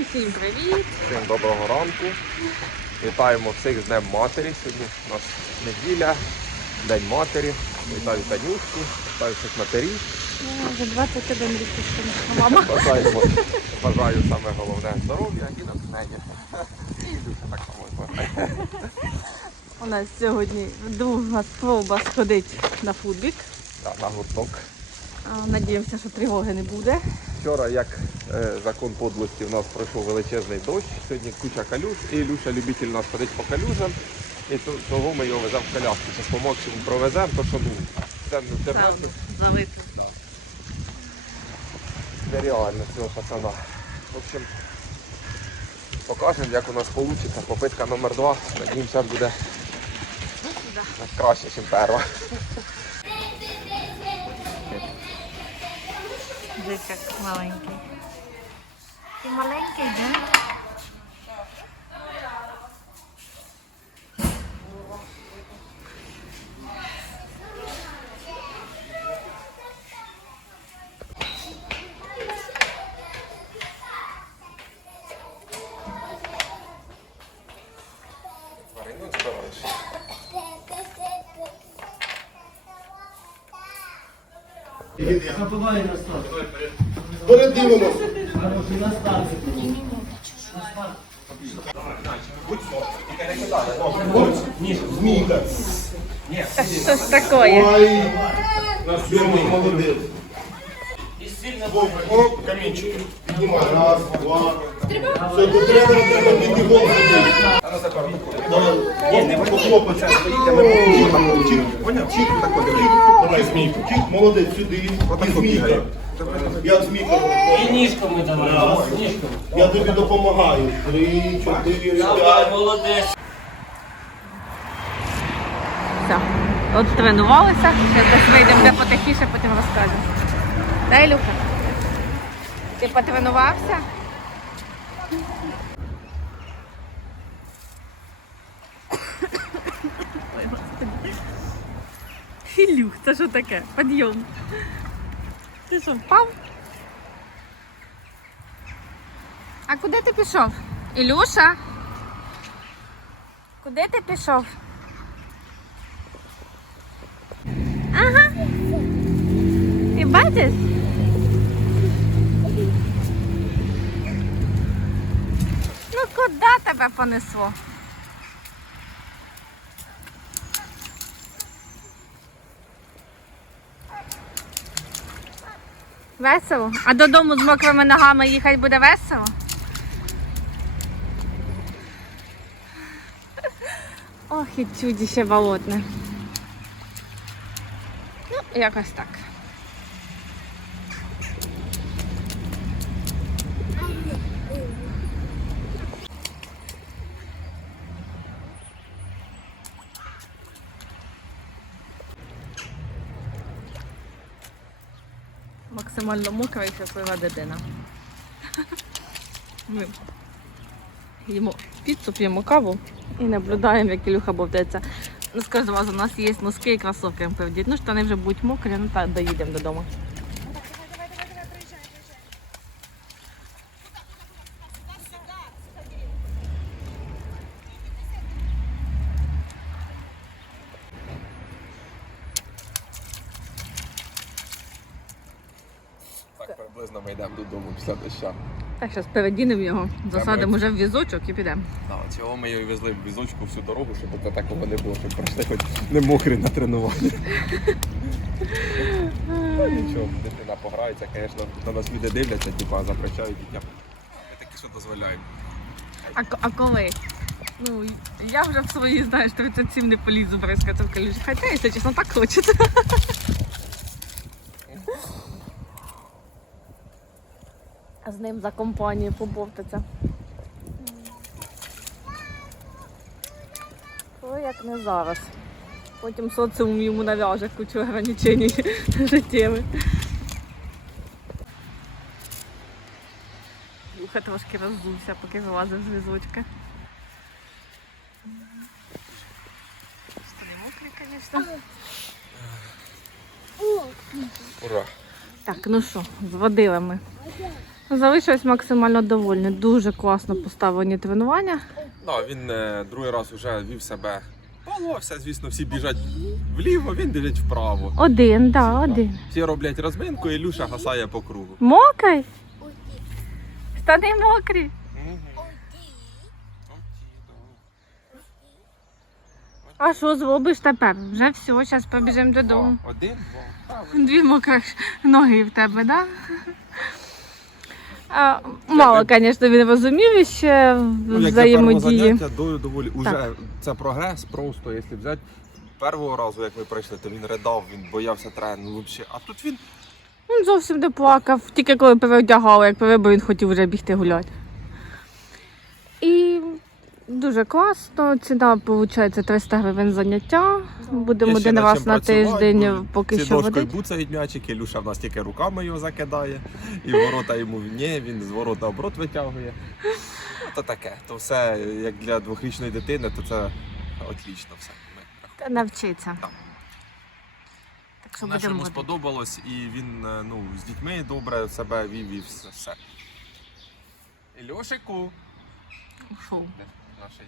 Усім привіт! Всім доброго ранку. Вітаємо всіх з Днем Матері. Сьогодні у нас неділя, День матері. Вітаю Танюшку, вітаю всіх матерів. Ну, Вже 21 рік пішов. Мама. Бажаємо, бажаю саме головне здоров'я і натхнення. І так само бажаю. У нас сьогодні друга спроба сходити на футбік. Да, На гурток. Надіємося, що тривоги не буде. Вчора, як е, закон подлості, у нас пройшов величезний дощ. Сьогодні куча калюж, і Люша любитель нас ходить по калюжам. І то- того ми його веземо в коляску. Зараз по максимуму провеземо, то що ну, це не термометр. Залити. нереально цього пацана. В общем, покажемо, як у нас вийде. Попитка номер два. Надіємося, буде краще, ніж перша. Як маленький. Ти маленький, да? Забувай на старт. Передивимося. Хороший на старт. Змійка. Щось таке. Ой, Сьомий, молодець. Оп, камінчик. Піднімай. Раз, два. Давай, змійку. Молодець, сюди. І змійка. Як змійка. Давай. Я тобі допомагаю. Три, чотири, п'ять. молодець. Все. От тренувалися. Зараз вийдемо де потихіше, потім розкажемо. Да, Ілюха? Ти потренувався? Ілюх, це що таке? Підйом. Ти що, впав? А куди ти пішов? Ілюша? Куди ти пішов? Ага. І бачиш? Ну куди тебе понесло? Весело? А додому з мокрими ногами їхати буде весело? Ох, і чудіще болотне. Ну, якось так. Максимально мокра і щаслива дитина. Ми їмо піцу, п'ємо каву і наблюдаємо, як Ілюха бовтеться. Ну, скажу вас, у нас є носки і кросовки. Ну, штани вже будуть мокрі, ну так доїдемо додому. Приблизно ми йдемо додому після доща. Так, зараз передінемо його, засадимо вже в візочок і підемо. Да, цього ми його везли в візочку всю дорогу, щоб тут такого не було, щоб пройшли хоч не мокрі на тренування. Ну, Нічого, дитина пограється, звісно, на нас люди дивляться, типа запрещають дітям. Ми такі, що дозволяємо. А, а коли? Ну, я вже в свої, знаєш, 37 не полізу бризкати в калюжі. Хоча, якщо чесно, так хочеться. З ним за компанію побовтаться. О, як не зараз. Потім соціум йому нав'яже кучу ограничень життєвих. Юха трошки роздувся, поки вилазив з візочка. Штани мокрі, звісно. Ура! Так, ну що, зводили ми Залишилась максимально довольна. Дуже класно поставлені тренування. Да, він е, другий раз вже вів себе. Балувався, звісно, всі біжать вліво, він біжить вправо. Один, да, один. Всі роблять розминку, і Люша гасає по кругу. Мокрий? Штани мокрі. А що зробиш тепер? Вже все, зараз побіжимо додому. Один, два. Дві мокрих ноги в тебе, так? Да? А, мало, звісно, він розумів ще Ну, як для взаємодії. першого заняття, доволі, доволі уже це прогрес просто, якщо взяти першого разу, як ми прийшли, то він ридав, він боявся трену взагалі. А тут він Він зовсім не плакав, тільки коли переодягали, як перебив, він хотів вже бігти гуляти. І дуже класно. Ціна виходить 300 гривень заняття. Будемо один раз на тиждень поки що водить. буцають м'ячики, Люша в нас тільки руками його закидає, і ворота йому ні, він з ворота оборот витягує. Ну, то таке, то все як для двохрічної дитини, то це отлично все. Та навчиться. Так. Так що Головне, будемо йому водити. сподобалось, і він е, ну, з дітьми добре себе вів і все. все. Ільошику, Фу. де наший?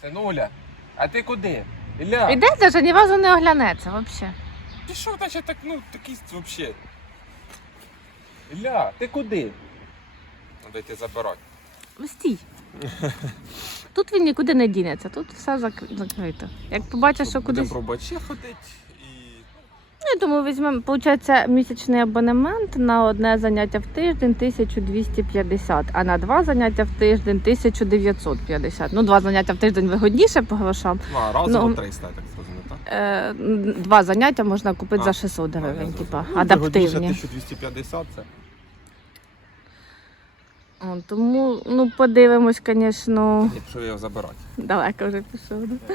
Синуля, а ти куди? Ілля, Іде, даже ні разу не оглянеться взагалі. ти що, наче так, ну, такий взагалі. Ілля, ти куди? Треба йти забирати. Стій. Тут він нікуди не дінеться, тут все зак- закрито. Як побачиш, що Будемо кудись. пробувати ще думаю, візьмемо, виходить, місячний абонемент на одне заняття в тиждень 1250, а на два заняття в тиждень 1950. Ну, два заняття в тиждень вигодніше по грошам. Ну, а разово Ну, 300, я так зрозумів, так? Е, два заняття можна купити А, за 600 Ну, я гривень, типа, Ну, вигодніше адаптивні. 1250 це. О, тому, ну, подивимось, звісно, Якщо його забирати. далеко вже пішов. да.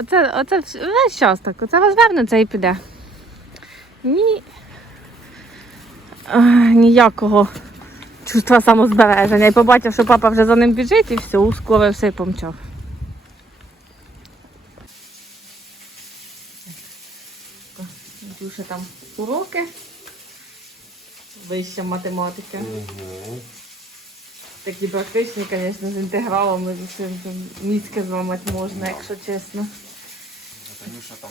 Оце, оце вс- весь час так. Оце розвернеться і піде. Ні. а, ніякого чувства самозбереження. І побачив, що папа вже за ним біжить, і все, ускорився і помчав. Дуже там уроки. Вища математика. Такі практичні, звісно, з інтегралами, з усім там міцки зламати можна, якщо чесно. Танюша там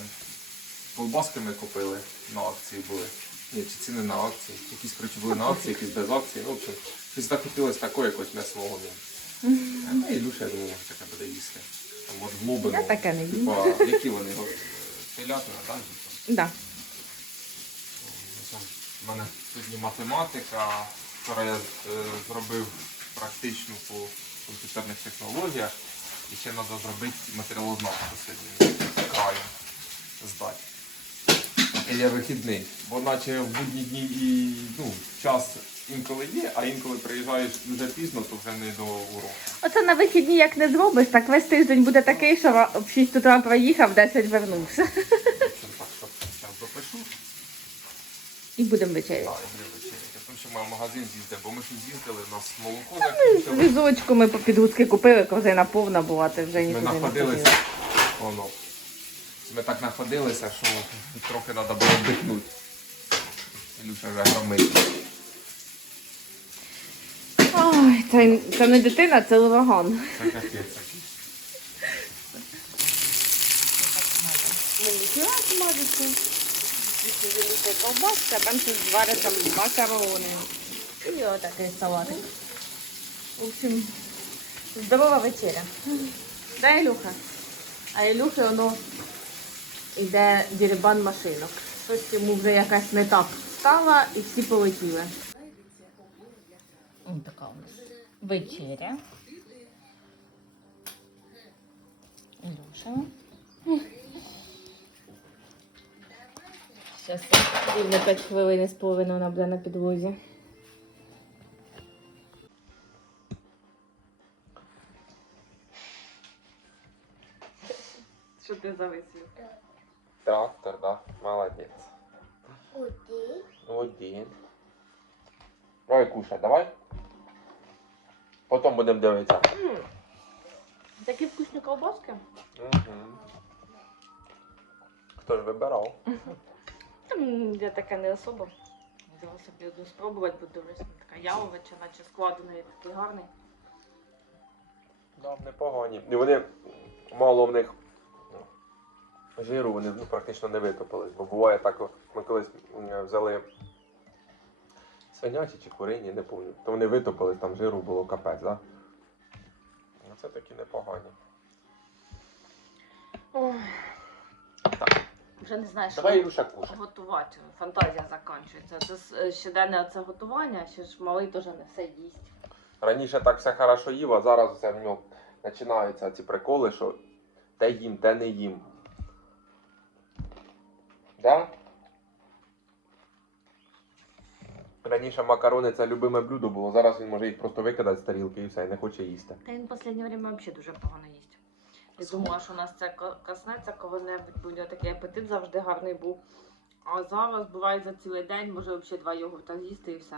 колбаски ми купили на акції були. Ні, чи ціни на акції. Якісь коротше, були на акції, якісь без акції. Ну, в общем, щось захотілося такого якогось м'ясного. Ну і Люша, я думаю, таке буде їсти. Там от глобину. Я таке не їм. Типа, які вони? Телятина, так? Да. У мене сьогодні математика. Вчора я е, зробив практичну по комп'ютерних технологіях. І ще треба зробити матеріалознавство сьогодні краю здати. Я вихідний. Бо наче в будні дні і ну, час інколи є, а інколи приїжджаєш дуже пізно, то вже не до уроку. Оце на вихідні як не зробиш, так весь тиждень буде такий, що в 6 утра проїхав, в 10 вернувся. Зараз допишу. І будемо вечеряти. Так. Тому що ми в магазин з'їздили, бо ми щось з'їздили, у нас молоко закінчилось. Візочку ми по підгузки купили, корзина повна була, ти вже Ми нікуди не находилися. ходила. Воно. Ми так находилися, що трохи треба було вдихнути. Люша вже громить. Ой, це, це не дитина, це ураган. Це капець такий. Ковбаска, там щось звариться макарони. І отакий салатик. В общем, здорова вечеря. Да, Ілюха? А Ілюхи воно йде дірібан машинок. Щось йому вже якась не так стала і всі полетіли. Ось така у нас вечеря. Ілюша. Зараз рівно 5 хвилин і з половиною вона буде на підлозі. Що ти зависів? Трактор, да. Молодець. Один. Давай кушай, давай. Потім будемо дивитися. Такі вкусні ковбаски. Угу. Хто ж вибирав? Там я таке не особо. Взяла собі одну спробувати, бо дивлюсь, вона така яловича, наче складений, такий гарний. Да, непогані. І вони мало в них жиру, вони ну, практично не витопились. Бо буває так, ми колись взяли свинячі чи курині, не пам'ятаю. То вони витопились, там жиру було капець, да? Ну, Це такі непогані. Ой. Так. Вже не знаю, що Давай Ілюша кушай. готувати. Фантазія закінчується. Це с- е, щоденне це готування, ще ж малий теж не все їсть. Раніше так все хорошо їв, а зараз все в нього починаються ці приколи, що те їм, те не їм. Да? Раніше макарони це любиме блюдо було, зараз він може їх просто викидати з тарілки і все, і не хоче їсти. Та він в останнє время взагалі дуже погано їсть. Я думала, що у нас це коснеться коли-небудь, бо у нього такий апетит завжди гарний був. А зараз буває за цілий день, може взагалі два йогурта з'їсти і все.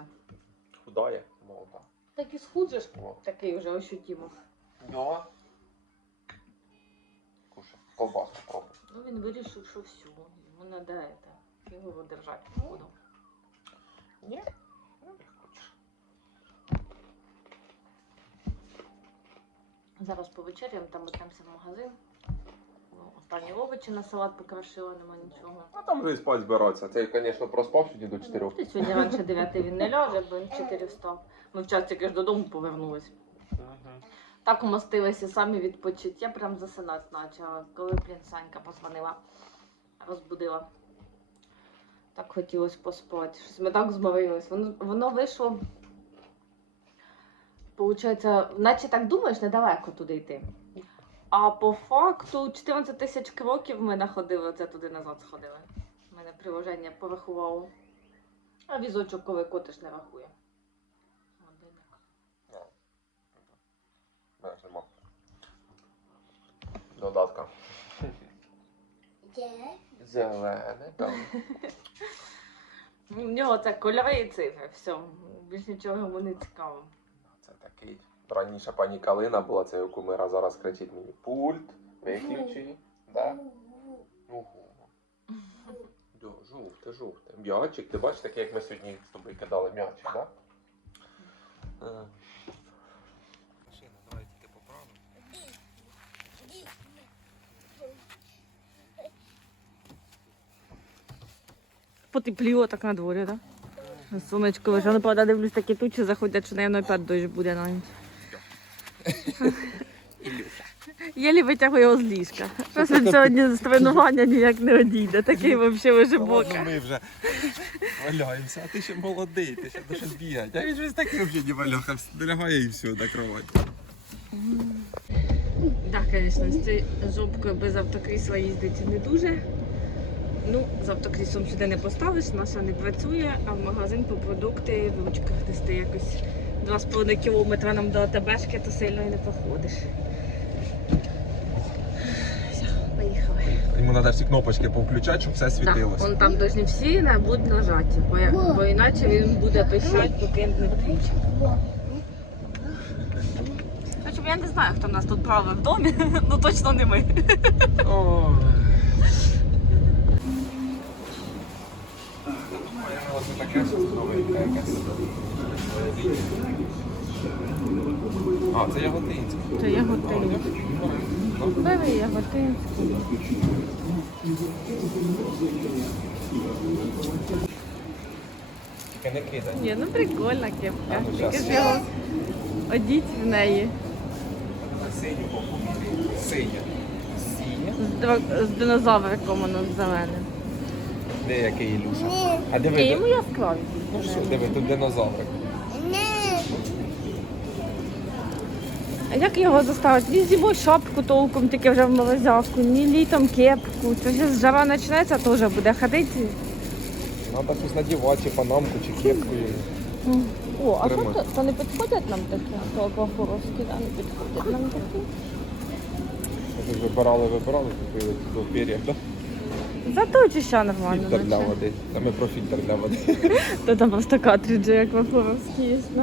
Худає, молода. Так і схуджеш, О. такий вже ощутимо. Да. Кушай, ковбаску пробуй. Ну він вирішив, що все, йому треба це, його держати буду. Ні? Ну, як хочеш. Зараз повечеряємо, там йдемося в магазин. Ну, Останні овочі на салат покрошила, нема нічого. А там вже і спать збиратися. Це, звісно, проспав сьогодні до 4. Ти сьогодні раніше 9 він не ляже, бо він в 4 встав. Ми вчасно тільки ж додому повернулись. Так умостилися самі відпочити. Я прям засинати почала, коли, блін, Санька позвонила, розбудила. Так хотілося поспати. Щось ми так зморились. Воно, воно вийшло. Получається, наче так думаєш, недалеко туди йти. А по факту 14 тисяч кроків ми находили, це туди назад сходили. У мене приложення порахувало. А візочок, коли котиш, не рахує. Годинник. Додатка. Зелене, так. У нього це кольори і цифри, все. Більш нічого йому не цікаво. Це такий. Раніше пані Калина була це у кумира, зараз кричить мені пульт, виключи. Да? Угу. Да, жовте, жовте. М'ячик, ти бачиш таке, як ми сьогодні з тобою кидали м'ячик, так? Да? Е. Машина, давай тільки поправимо. Потепліло так на дворі, так? Да? Сонечко лише, ну правда, дивлюсь, такі тучі заходять, що, напевно, опять дощ буде на ніч. Єлі витягує його з ліжка. Щось він сьогодні з тренування ніяк не одійде. Такий взагалі вижибока. ми вже валяємося, а ти ще молодий, ти ще дуже бігати. А він ж такий вже не валяха, лягає і все, до кровати. Так, звісно, з цією жопкою без автокрісла їздити не дуже. Ну, з автокріслом сюди не поставиш, наша не працює, а в магазин по продукти в ручках нести якось 2,5 кілометра нам до АТБшки, то сильно і не походиш. Все, поїхали. Йому треба всі кнопочки повключати, щоб все Так, світилося. вон там должні всі на- будуть нажаті, бо, я- бо іначе він буде пищати, поки не включить. Хоча я не знаю, хто в нас тут правий в домі, ну точно не ми. Ой. А, це яготинське. Це яготинське. Бери яготинське. Тільки не кидай. Ні, ну прикольна кепка. Ну, Тільки ж його одіть в неї. Синю Синя. Синя. З, дро- з динозавриком воно зелене. Де який Ілюша? А диви, де- йому яскраві. ну що, диви, тут динозаврик. А як його заставити? Ні зимою шапку толком, тільки вже в морозявку, ні літом кепку. Це зараз жара почнеться, теж буде ходити. Треба щось надівати, чи панамку, чи кепку. О, а Тримай. то, то не підходять нам такі, то аквафоровські, да, не підходять нам такі. Ми ж вибирали, вибирали, купили до пір'я, да? Зато чи ще нормально. Фільтр для наче. води. Та ми про фільтр для води. То там просто картриджі аквафоровські є. да.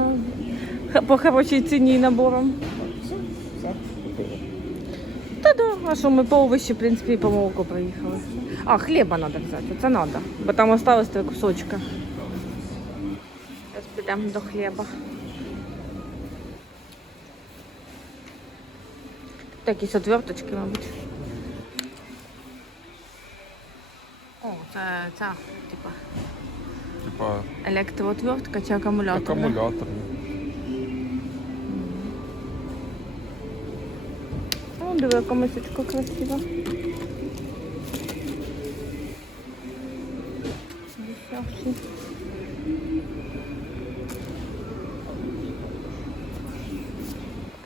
Х- По хорошій ціні набором. Все, купили. Та да, а що ми по овочі, в принципі, і по молоку приїхали. А, хліба треба взяти, це треба. Бо там осталось три кусочка. Йдемо до хліба. Тут якісь отверточки, мабуть. Це ця, типа, Типа електроотвертка чи акумулятор. акумулятор. О, диви, яка мисочка красива. Десятий.